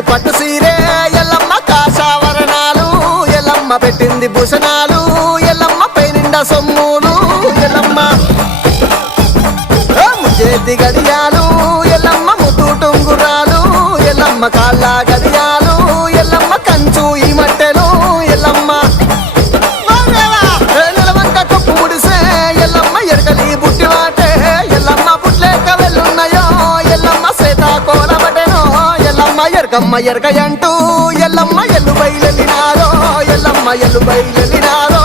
కట్టింది పట్టు సీరే ఎల్లమ్మ కాషావరణాలు ఎల్లమ్మ పెట్టింది భూషణాలు ఎల్లమ్మ పైనిండా సొమ్ములు ఎల్లమ్మ చేతి గడియాలు ఎల్లమ్మ ముద్దుటుంగురాలు ఎల్లమ్మ కాళ్ళ గడియాలు ఎల్లమ్మ కంచు ఈ మట్టెలు ఎల్లమ్మ నెలవంక కొప్పు ముడిసే ఎల్లమ్మ ఎరకలి బుట్టి వాటే ఎల్లమ్మ పుట్లేక వెళ్ళున్నాయో ఎల్లమ్మ సీతాకోలబటెనో ఎల్లమ్మ ఎరకమ్మ ఎరకయంటూ ఎల్లమ్మ ఎల్లు బయలెళ్ళినారో ఎల్లమ్మ ఎల్లు బయలెళ్ళినారో